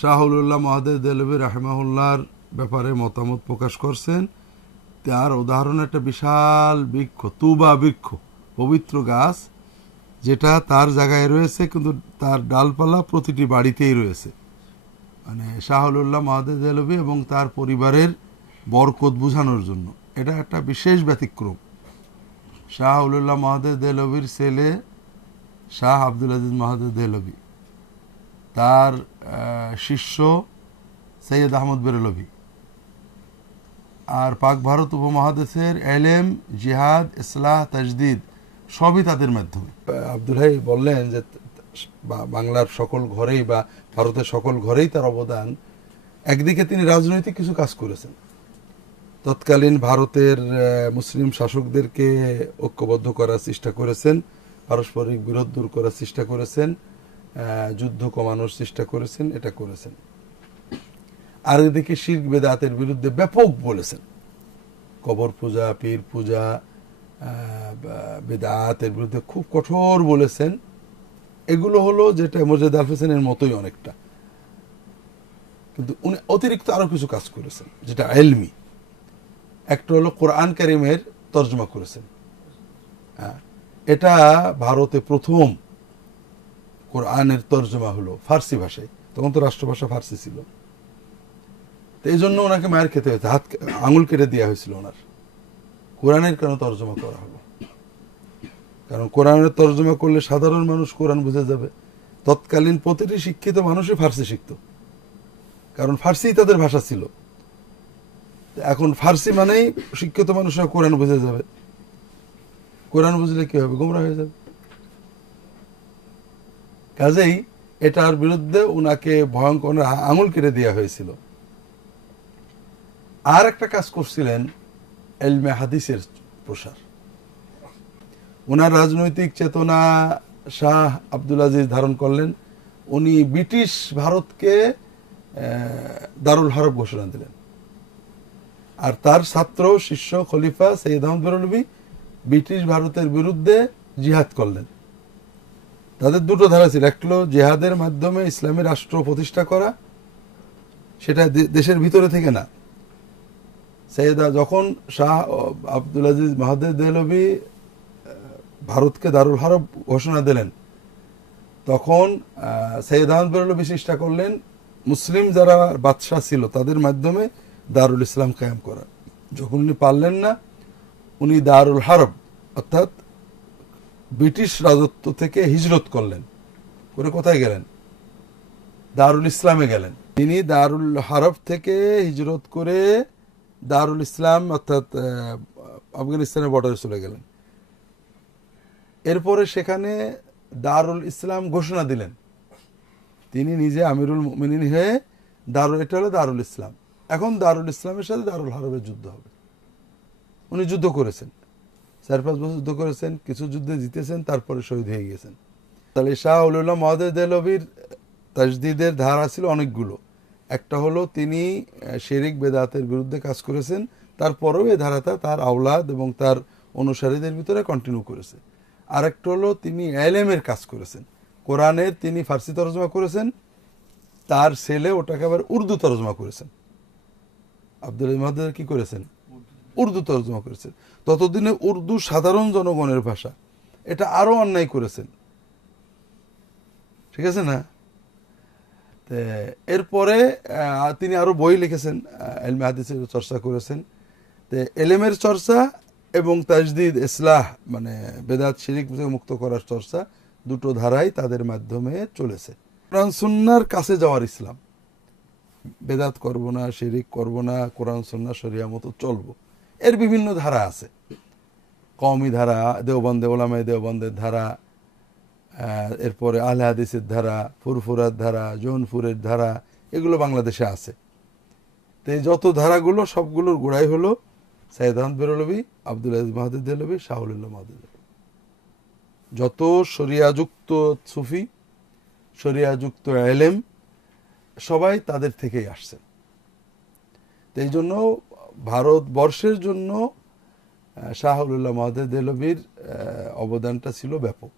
শাহুল্লাহ মহাদেব দেহলভী রাহিমাহুল্লাহর ব্যাপারে মতামত প্রকাশ করছেন। তার উদাহরণ একটা বিশাল বৃক্ষ, তুবা বৃক্ষ, পবিত্র গাছ, যেটা তার জায়গায় রয়েছে কিন্তু তার ডালপালা প্রতিটি বাড়িতেই রয়েছে। মানে শাহুল্লাহ মহাদেব দেহলভী এবং তার পরিবারের বরকত বোঝানোর জন্য এটা একটা বিশেষ ব্যতিক্রম। শাহুল্লাহ মহাদেব দেহলভীর ছেলে শাহ আব্দুল আজিজ মহাদেব দেহলভী, তার শিষ্য সৈয়দ আহমদ বেরলভী, আর পাক ভারত উপমহাদেশের এলেম, জিহাদ, ইসলাহ, তাজদিদ সবই তাদের মাধ্যমে। আব্দুল হাই বললেন যে বাংলার সকল ঘরেই বা ভারতের সকল ঘরেই তার অবদান। একদিকে তিনি রাজনৈতিক কিছু কাজ করেছেন, তৎকালীন ভারতের মুসলিম শাসকদেরকে ঐক্যবদ্ধ করার চেষ্টা করেছেন, পারস্পরিক বিরোধ দূর করার চেষ্টা করেছেন, যুদ্ধ কমানোর চেষ্টা করেছেন, এটা করেছেন। আর এদিকে শিরক বেদাতের বিরুদ্ধে ব্যাপক বলেছেন, কবর পূজা, পীর পূজা, বেদাতের বিরুদ্ধে খুব কঠোর বলেছেন। এগুলো হলো যেটা মোর্শেদ আল হোসেনের মতোই অনেকটা, কিন্তু উনি অতিরিক্ত আরো কিছু কাজ করেছেন যেটা এলমি। একটা হলো কোরআন কারিমের তর্জমা করেছেন। এটা ভারতে প্রথম কোরআনের তর্জমা হলো ফার্সি ভাষায়, তখন তো রাষ্ট্রভাষা ফার্সি ছিল। তো এই জন্য ওনাকে মায়ের খেতে হয়েছে, আঙুল কেটে দেওয়া হয়েছিল ওনার। কোরআনের কেন তর্জমা করা হলো? কারণ কোরআনের তর্জমা করলে সাধারণ মানুষ কোরআন বুঝে যাবে। তৎকালীন প্রতিটি শিক্ষিত মানুষই ফার্সি শিখত, কারণ ফার্সি তাদের ভাষা ছিল। এখন ফার্সি মানেই শিক্ষিত মানুষরা কোরআন বুঝে যাবে। কোরআন বুঝলে কি হবে? গোমরা হয়ে যাবে। কাজেই এটার বিরুদ্ধে উনাকে ভয়ঙ্কর আঙুল কেটে দেওয়া হয়েছিল। আর একটা কাজ করছিলেন, এলমে হাদিসের প্রসার। ওনার রাজনৈতিক চেতনা শাহ আব্দুল আজিজ ধারণ করলেন। উনি ব্রিটিশ ভারতকে দারুল হারব ঘোষণা দিলেন, আর তার ছাত্র শিষ্য খলিফা সৈয়দ আহমদ বেরলভী ব্রিটিশ ভারতের বিরুদ্ধে জিহাদ করলেন। তাদের দুটো ধারা ছিল, একটা হলো জিহাদের মাধ্যমে ইসলামী রাষ্ট্র প্রতিষ্ঠা করা, সেটা দেশের ভিতরে থেকে না। যখন শাহ আব্দুল আজিজ মহাদেব দেহলভী ভারতকে দারুল হারব ঘোষণা দিলেন, তখন সৈয়দ আহমদ বেরলভী চেষ্টা করলেন মুসলিম যারা বাদশাহ ছিল তাদের মাধ্যমে দারুল ইসলাম কায়েম করা। যখন উনি পারলেন না, উনি দারুল হারব অর্থাৎ ব্রিটিশ রাজত্ব থেকে হিজরত করলেন। করে কোথায় গেলেন? দারুল ইসলামে গেলেন। তিনি দারুল হারব থেকে হিজরত করে দারুল ইসলাম অর্থাৎ আফগানিস্তানের বর্ডারে চলে গেলেন। এরপরে সেখানে দারুল ইসলাম ঘোষণা দিলেন। তিনি নিজে আমিরুল মুমিনিন হয়ে এটা হলো দারুল ইসলাম। এখন দারুল ইসলামের সাথে দারুল হারবের যুদ্ধ হবে। উনি যুদ্ধ করেছেন, 4-5 বছর যুদ্ধ করেছেন, কিছু যুদ্ধে জিতেছেন, তারপরে শহীদ হয়ে গেছেন। তাহলে শাহ আউলিউল্লাহ মহাদেব দেহলভীর তাজদিদের ধারা ছিল অনেকগুলো। একটা হলো তিনি শিরক বেদাতের বিরুদ্ধে কাজ করেছেন, তারপরেও এই ধারাটা তার আওলাদ এবং তার অনুসারীদের ভিতরে কন্টিনিউ করেছে। আর একটা হলো তিনি এলেমের কাজ করেছেন। কোরআনের তিনি ফার্সি তর্জমা করেছেন, তার ছেলে ওটাকে আবার উর্দু তর্জমা করেছেন। আব্দুল আজিজ মহাদেব কি করেছেন? উর্দু তর্জমা করেছেন। ততদিনে উর্দু সাধারণ জনগণের ভাষা, এটা আরো অন্যায় করেছেন। ঠিক আছে না? এরপরে তিনি আরো বই লিখেছেন, এলমে হাদিসের চর্চা করেছেন। এলেমের চর্চা এবং তাজদিদ, ইসলাহ মানে বেদাত শিরক মুক্ত করার চর্চা, দুটো ধারাই তাদের মাধ্যমে চলেছে। কোরআন সুন্নাহর কাছে যাওয়ার ইসলাম, বেদাত করব না, শিরক করব না, কোরআন সুন্নাহ শরিয়া মতো চলবো, এর বিভিন্ন ধারা আছে। কওমি ধারা, দেওবন্দে ওলামায়ে দেওবন্দের ধারা, এরপরে আহলে হাদিসের ধারা, ফুরফুরার ধারা, জৌনপুরের ধারা, এগুলো বাংলাদেশে আছে। তো এই যত ধারাগুলো সবগুলোর গোড়াই হলো সৈয়দ আহমদ বেরলভী, আব্দুল আজিজ মহাদেব দেহলভী, শাহ আউলিউল্লাহ মহাদেব দেহলভী। যত শরিয়াযুক্ত সুফি, শরিয়াযুক্ত এলেম, সবাই তাদের থেকেই আসছেন। তো এই জন্য ভারতবর্ষের জন্য শাহ আউলিউল্লাহ মহাদেব দেহলভীর অবদানটা ছিল ব্যাপক।